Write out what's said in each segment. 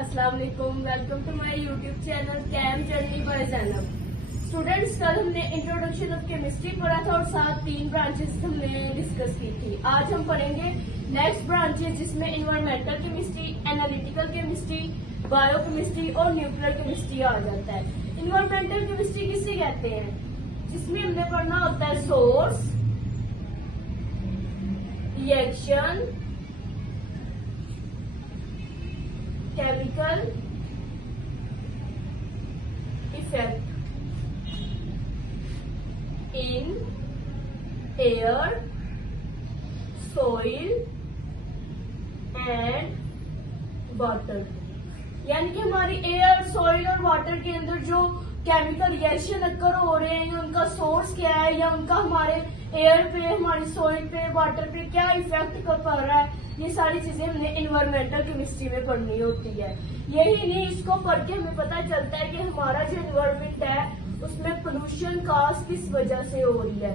अस्सलाम वालेकुम, welcome to my YouTube channel chem journey by Zainab. Students, कल हमने इंट्रोडक्शन ऑफ केमिस्ट्री पढ़ा था और साथ 3 ब्रांचेस हमने डिस्कस की थी। आज हम पढ़ेंगे नेक्स्ट ब्रांचेस जिसमें environmental chemistry, analytical chemistry, biochemistry और न्यूक्लियर केमिस्ट्री आ जाता है। इन्वायरमेंटल केमिस्ट्री किसे कहते हैं? जिसमें हमने पढ़ना होता है source, reaction, chemical effect in air, soil and water. यानी कि हमारी एयर, सॉइल और वाटर के अंदर जो केमिकल रिएक्शन अक्कर हो रहे हैं, उनका सोर्स क्या है या उनका हमारे एयर पे, हमारी सॉइल पे, वाटर पे क्या इफेक्ट कर पड़ रहा है, ये सारी चीजें हमने इन्वायरमेंटल केमिस्ट्री में पढ़नी होती है। यही नहीं, इसको पढ़ के हमें पता चलता है कि हमारा जो इन्वायरमेंट है उसमें पोल्यूशन काज किस वजह से हो रही है।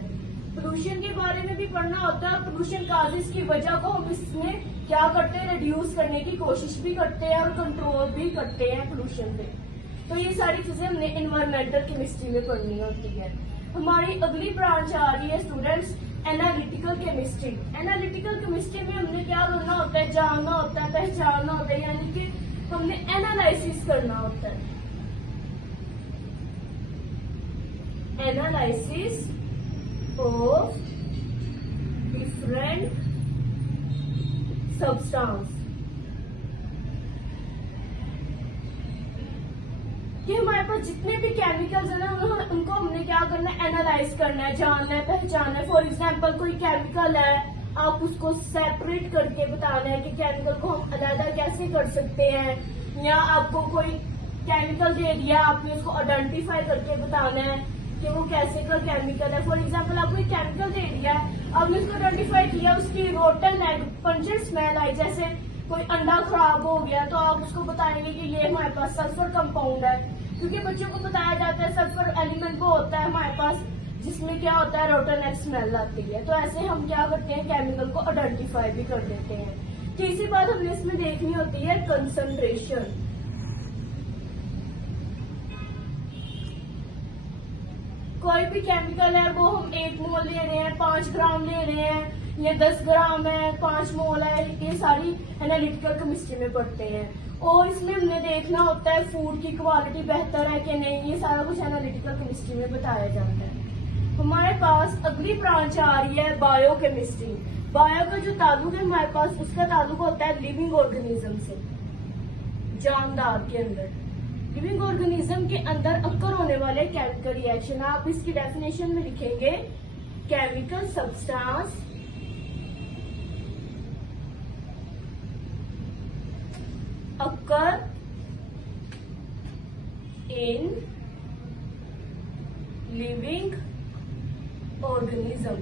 पोल्यूशन के बारे में भी पढ़ना होता है। पोल्यूशन काजेस की वजह को हम इसमें क्या करते हैं, रिड्यूस करने की कोशिश भी करते हैं और कंट्रोल भी करते हैं पोल्यूशन पे। तो ये सारी चीजें हमने इन्वायरमेंटल केमिस्ट्री में पढ़नी होती है। हमारी अगली ब्रांच आ रही है students analytical chemistry. Analytical chemistry में हमने क्या करना होता है, जानना होता है, पहचानना होता है, यानी कि हमने एनालिसिस करना होता है। एनालिसिस ऑफ डिफरेंट सब्सटेंस, कि हमारे पास जितने भी केमिकल्स है ना, उनको हमने क्या करना है, एनालाइज करना है, जानना है, पहचानना है। फॉर एग्जांपल कोई केमिकल है, आप उसको सेपरेट करके बताना है कि केमिकल को हम अलग कैसे कर सकते हैं, या आपको कोई केमिकल दे दिया, आपने उसको आइडेंटिफाई करके बताना है कि वो कैसे का केमिकल है। फॉर एग्जाम्पल आपको एक केमिकल दे दिया, आपने उसको आइडेंटिफाई किया, उसकी रोटन एंड पंचर स्मेल आई, जैसे कोई अंडा खराब हो गया तो आप उसको बताएंगे कि ये हमारे पास सल्फर कंपाउंड है, क्योंकि बच्चों को बताया जाता है सल्फर एलिमेंट वो होता है हमारे पास जिसमें क्या होता है, रोटन एंड स्मेल आती है। तो ऐसे हम क्या करते हैं, केमिकल को आइडेंटिफाई भी कर देते हैं। तीसरी बात हमने इसमें देखनी होती है कंसंट्रेशन। कोई भी केमिकल है वो हम 1 मोल ले रहे हैं, 5 ग्राम ले रहे हैं, ये 10 ग्राम है, 5 मोल है, ये सारी एनालिटिकल केमिस्ट्री में पढ़ते हैं। और इसमें हमने देखना होता है फूड की क्वालिटी बेहतर है कि नहीं, ये सारा कुछ एनालिटिकल केमिस्ट्री में बताया जाता है। हमारे पास अगली ब्रांच आ रही है बायोकेमिस्ट्री। बायो का जो ताल्लुक है हमारे पास, उसका ताल्लुक होता है लिविंग ऑर्गेनिज्म से, जानदार के अंदर। लिविंग ऑर्गेनिज्म के अंदर अक्कर होने वाले केमिकल रिएक्शन, आप इसकी डेफिनेशन में लिखेंगे chemical substance occur in living organism,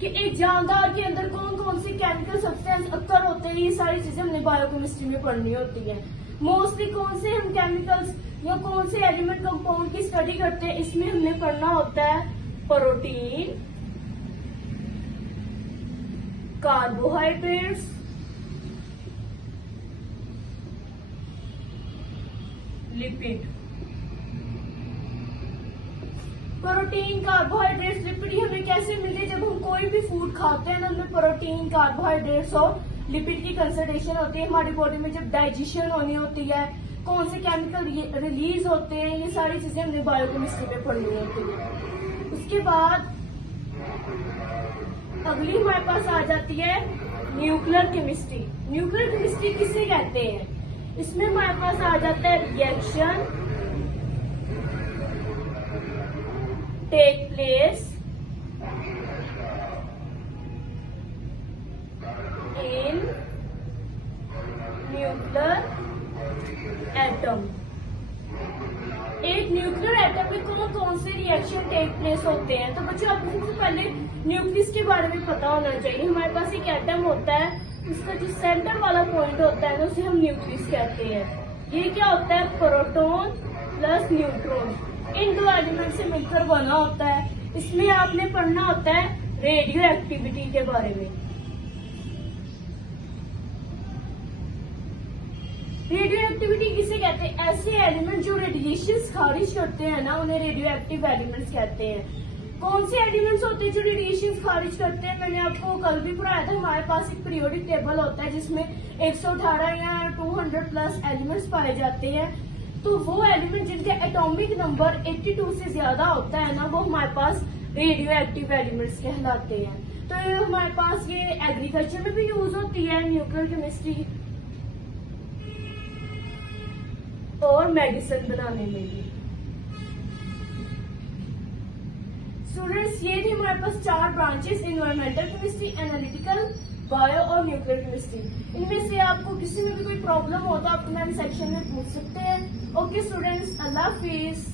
कि एक जानदार के अंदर कौन कौन सी केमिकल सब्सटेंस अक्कर होते हैं, ये सारी चीजें हमने बायोकेमिस्ट्री में पढ़नी होती है। मोस्टली कौन से हम केमिकल्स या कौन से एलिमेंट कंपाउंड की स्टडी करते हैं, इसमें हमने पढ़ना होता है protein, carbohydrates, lipid. Protein, carbohydrates, lipid हमें कैसे मिलते हैं? जब हम कोई भी फूड खाते हैं ना, उनमें प्रोटीन, कार्बोहाइड्रेट्स और लिपिड की कंसंट्रेशन होती है। हमारी बॉडी में जब डाइजेशन होनी होती है, कौन से केमिकल रिलीज होते हैं, ये सारी चीजें हमने बायोकेमिस्ट्री में पढ़नी होती है। उसके बाद अगली हमारे पास आ जाती है न्यूक्लियर केमिस्ट्री। न्यूक्लियर केमिस्ट्री किसे कहते हैं? इसमें हमारे पास आ जाता है reaction take place in nuclear atom. एक न्यूक्लियर एटम में कौन कौन से रिएक्शन टेक प्लेस होते हैं? तो बच्चों आपको सबसे पहले न्यूक्लियस के बारे में पता होना चाहिए। हमारे पास एक एटम होता है, उसका जो सेंटर वाला पॉइंट होता है ना, उसे हम न्यूक्लियस कहते हैं। ये क्या होता है, प्रोटॉन प्लस न्यूट्रॉन, इन दो एलिमेंट से मिलकर बना होता है। इसमें आपने पढ़ना होता है रेडियो एक्टिविटी के बारे में। रेडियो एक्टिविटी किसे कहते हैं? ऐसे एलिमेंट जो रेडिएशन खारिज करते हैं ना, उन्हें रेडियो एक्टिव एलिमेंट्स कहते हैं। कौन से एलिमेंट्स होते हैं जो रेडिएशन खारिज करते हैं? मैंने आपको कल भी पढ़ाया था। हमारे पास एक पीरियोडिक टेबल होता है जिसमें 118 या 200 प्लस एलिमेंट्स पाए जाते हैं। तो वो एलिमेंट जिनके एटॉमिक नंबर 82 से ज्यादा होता है ना, वो हमारे पास रेडियो एक्टिव एलिमेंट्स कहलाते हैं। तो ये हमारे पास ये एग्रीकल्चर में भी यूज होती है, न्यूक्लियर केमिस्ट्री और मेडिसिन बनाने में भी। स्टूडेंट्स, ये थी हमारे पास 4 branches, environmental chemistry, analytical, bio और न्यूक्लियर केमिस्ट्री। इनमें से आपको किसी में भी कोई प्रॉब्लम हो तो आप कमेंट सेक्शन में पूछ सकते हैं। ओके स्टूडेंट्स, अल्लाह हाफिज।